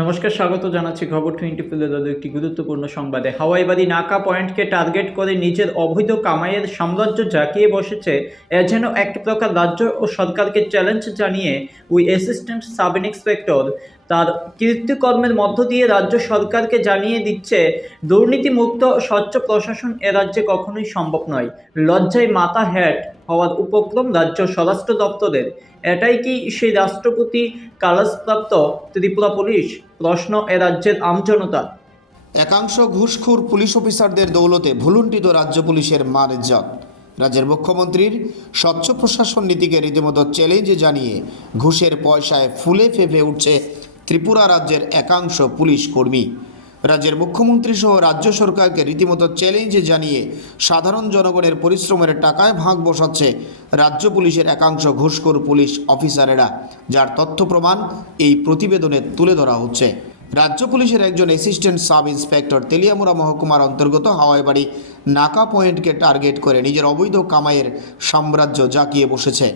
নমস্কার, স্বাগত জানাচ্ছি খবর 24 একটি গুরুত্বপূর্ণ সংবাদে। হাওয়াইবাড়ি নাকা পয়েন্টকে টার্গেট করে নিজের অবৈধ কামাইয়ের সাম্রাজ্য জাঁকিয়ে বসেছে এ যেন এক প্রকার রাজ্য ও সরকারকে চ্যালেঞ্জ জানিয়ে ওই অ্যাসিস্ট্যান্ট সাব ইন্সপেক্টর তার কীর্তিকর্মের মধ্য দিয়ে রাজ্য সরকারকে জানিয়ে দিচ্ছে দুর্নীতিমুক্ত স্বচ্ছ প্রশাসন এ রাজ্যে কখনোই সম্ভব নয়। লজ্জায় মাথা হেঁট হওয়ার উপক্রম রাজ্য স্বরাষ্ট্র দপ্তরের। এটাই কি সেই রাষ্ট্রপতি কালাসপ্রাপ্ত ত্রিপুরা পুলিশ? প্রশ্ন এ রাজ্যের আমজনতার। একাংশ ঘুষখোর পুলিশ অফিসারদের দৌলতে ভুলুণ্ঠিত রাজ্য পুলিশের মান ইজ্জত। রাজ্যের মুখ্যমন্ত্রীর স্বচ্ছ প্রশাসন নীতিকে রীতিমতো চ্যালেঞ্জ জানিয়ে ঘুষের পয়সায় ফুলে ফেঁপে উঠছে ত্রিপুরা রাজ্যের একাংশ পুলিশ কর্মী। রাজ্যের মুখ্যমন্ত্রী সহ রাজ্য সরকারকে রীতিমতো চ্যালেঞ্জ জানিয়ে সাধারণ জনগণের পরিশ্রমের টাকায় ভাগ বসাচ্ছে রাজ্য পুলিশের একাংশ ঘুষখোর পুলিশ অফিসারেরা, যার তথ্য প্রমাণ এই প্রতিবেদনে তুলে ধরা হচ্ছে। রাজ্য পুলিশের একজন অ্যাসিস্ট্যান্ট সাব ইন্সপেক্টর তেলিয়ামুড়া মহকুমার অন্তর্গত হাওয়াইবাড়ি নাকা পয়েন্টকে টার্গেট করে নিজের অবৈধ কামাইয়ের সাম্রাজ্য জাঁকিয়ে বসেছে।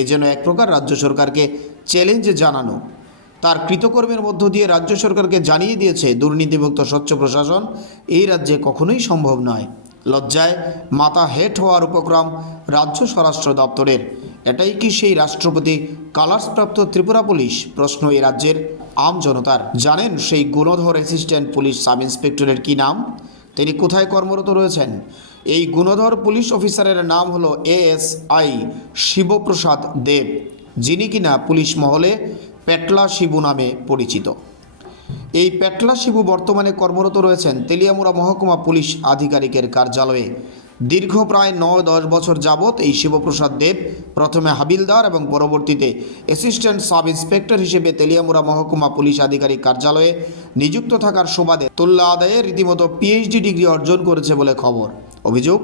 এ যেন এক প্রকার রাজ্য সরকারকে চ্যালেঞ্জ জানানো। তার কৃতকর্মের মধ্য দিয়ে রাজ্য সরকারকে জানিয়ে দিয়েছে দুর্নীতিমুক্ত স্বচ্ছ প্রশাসন এই রাজ্যে কখনোই সম্ভব নয়। লজ্জায় মাথা হেঁট হওয়ার উপক্রম রাজ্য স্বরাষ্ট্র দপ্তরের। এটাই কি সেই রাষ্ট্রপতি কালার্সপ্রাপ্ত ত্রিপুরা পুলিশ? প্রশ্ন এই রাজ্যের আম জনতার। জানেন সেই গুণধর অ্যাসিস্ট্যান্ট পুলিশ সাব ইন্সপেক্টরের কি নাম? তিনি কোথায় কর্মরত রয়েছেন? এই গুণধর পুলিশ অফিসারের নাম হলো ASI শিবপ্রসাদ দেব, যিনি কিনা পুলিশ মহলে পেটলা শিবু নামে পরিচিত। এই পেটলা শিবু বর্তমানে কর্মরত রয়েছেন তেলিয়ামুড়া মহকুমা পুলিশ আধিকারিকের কার্যালয়ে। দীর্ঘ প্রায় 9-10 বছর যাবৎ এই শিবপ্রসাদ দেব প্রথমে হাবিলদার এবং পরবর্তীতে অ্যাসিস্ট্যান্ট সাব ইন্সপেক্টর হিসেবে তেলিয়ামুড়া মহকুমা পুলিশ আধিকারিক কার্যালয়ে নিযুক্ত থাকার সুবাদে তুল্য আদায়ে রীতিমতো PhD ডিগ্রি অর্জন করেছে বলে খবর। অভিযোগ,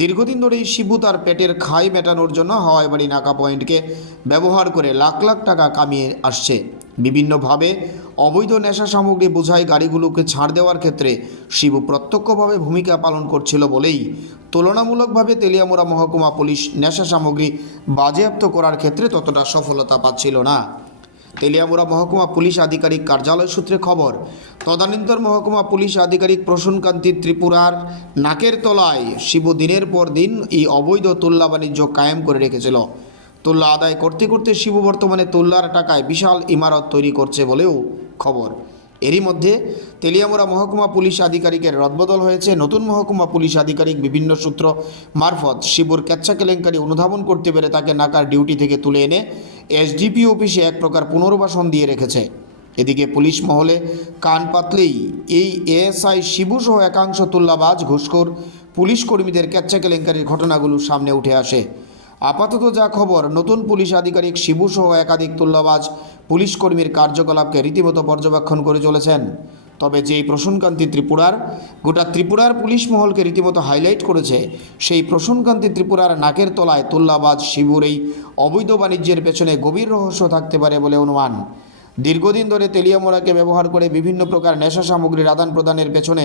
দীর্ঘদিন ধরে শিবু তার পেটের খাই মেটানোর জন্য হাওয়াইবাড়ি নাকা পয়েন্টকে ব্যবহার করে লাখ লাখ টাকা কামিয়ে আসছে। বিভিন্নভাবে অবৈধ নেশা সামগ্রী বোঝাই গাড়িগুলোকে ছাড় দেওয়ার ক্ষেত্রে শিবু প্রত্যক্ষভাবে ভূমিকা পালন করছিল বলেই তুলনামূলকভাবে তেলিয়ামুড়া মহকুমা পুলিশ নেশা সামগ্রী বাজেয়াপ্ত করার ক্ষেত্রে ততটা সফলতা পাচ্ছিল না। তেলিয়ামুড়া মহকুমা পুলিশ আধিকারিক কার্যালয় সূত্রে খবর, তদানীন্তন মহকুমা পুলিশ আধিকারিক প্রসূনকান্তি ত্রিপুরার নাকের তলায় শিবু দিনের পর দিন এই অবৈধ তুল্যা বাণিজ্য কায়েম করে রেখেছিল। তুল্যা আদায় করতে করতে শিবু বর্তমানে তুল্যার টাকায় বিশাল ইমারত তৈরি করছে বলেও খবর। এরই মধ্যে তেলিয়ামুড়া মহকুমা পুলিশ আধিকারিকের রদবদল হয়েছে। নতুন মহকুমা পুলিশ আধিকারিক বিভিন্ন সূত্র মারফত শিবুর ক্যাচ্ছা কেলেঙ্কারি অনুধাবন করতে পেরে তাকে নাকার ডিউটি থেকে তুলে এনে SDPO অফিসে এক প্রকার পুনর্বাসন দিয়ে রেখেছে। এদিকে পুলিশ মহলে কান পাতলেই এই ASI শিবু সহ একাংশ তুল্যাবাজ ঘুষখোর পুলিশ কর্মীদের ক্যাচ্ছা কেলেঙ্কারির ঘটনাগুলো সামনে উঠে আসে। আপাতত যা খবর, নতুন পুলিশ আধিকারিক শিবু সহ একাধিক তুল্যবাজ পুলিশ কর্মীর কার্যকলাপকে রীতিমতো পর্যবেক্ষণ করে চলেছেন। তবে যেই প্রসূনকান্তি ত্রিপুরার গোটা ত্রিপুরার পুলিশ মহলকে রীতিমতো হাইলাইট করেছে, সেই প্রসূনকান্তি ত্রিপুরার নাকের তলায় তুল্যবাজ শিবুর এই অবৈধ বাণিজ্যের পেছনে গভীর রহস্য থাকতে পারে বলে অনুমান। দীর্ঘদিন ধরে তেলিয়ামুড়াকে ব্যবহার করে বিভিন্ন প্রকার নেশা সামগ্রীর আদান প্রদানের পেছনে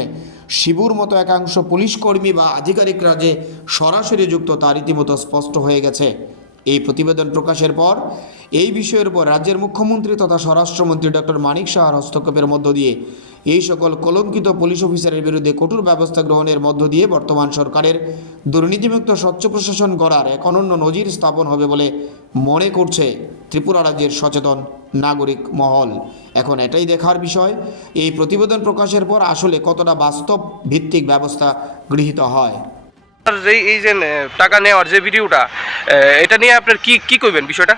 শিবুর মতো একাংশ পুলিশ কর্মী বা আধিকারিকরা যে সরাসরি যুক্ত তা রীতিমতো স্পষ্ট হয়ে গেছে। এই প্রতিবেদন প্রকাশের পর এই বিষয়ের উপর রাজ্যের মুখ্যমন্ত্রী তথা স্বরাষ্ট্রমন্ত্রী ডক্টর মানিক সাহার হস্তক্ষেপের মধ্য দিয়ে এই সকল কলঙ্কিত পুলিশ অফিসারের বিরুদ্ধে কঠোর ব্যবস্থা গ্রহণের মধ্য দিয়ে বর্তমান সরকারের দুর্নীতিমুক্ত স্বচ্ছ প্রশাসন গড়ার এক অনন্য নজির স্থাপন হবে বলে মনে করছে ত্রিপুরা রাজ্যের সচেতন নাগরিক মহল। এখন এটাই দেখার বিষয়, এই প্রতিবেদন প্রকাশের পর আসলে কতটা বাস্তব ভিত্তিক ব্যবস্থা গৃহীত হয়। এই যে টাকা নেওয়ার যে ভিডিওটা, এটা নিয়ে আপনার কি কইবেন বিষয়টা?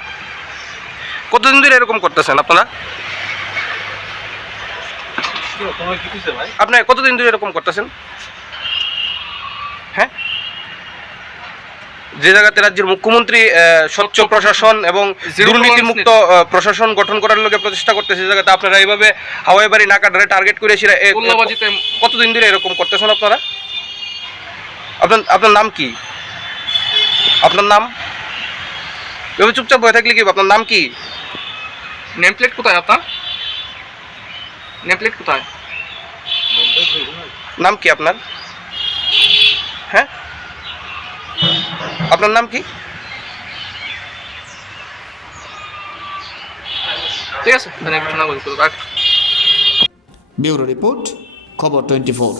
কতদিন ধরে এরকম করতেছেন আপনারা? আপনি কতদিন ধরে এরকম করতেছেন? হ্যাঁ, যে জায়গাতে রাজ্যের মুখ্যমন্ত্রী স্বচ্ছ প্রশাসন এবং দুর্নীতিমুক্ত প্রশাসন গঠন করার লগে প্রচেষ্টা করতেছে, সে জায়গাতে আপনারা এইভাবে হাওয়াইবাড়ি নাকাডারে টার্গেট করে কতদিন ধরে এরকম করতেছেন আপনারা? আপনার নাম কি? আপনার নাম? এভাবে চুপচাপ বয়ে থাকলে কি? আপনার নাম কি? নেম প্লেট কোথায় আপনার? নেম প্লেট কোথায়? নাম কি আপনার? হ্যাঁ, আপনার নাম কি? ঠিক আছে, ঘটনা বলছি। ব্যুরো রিপোর্ট, খবর 24।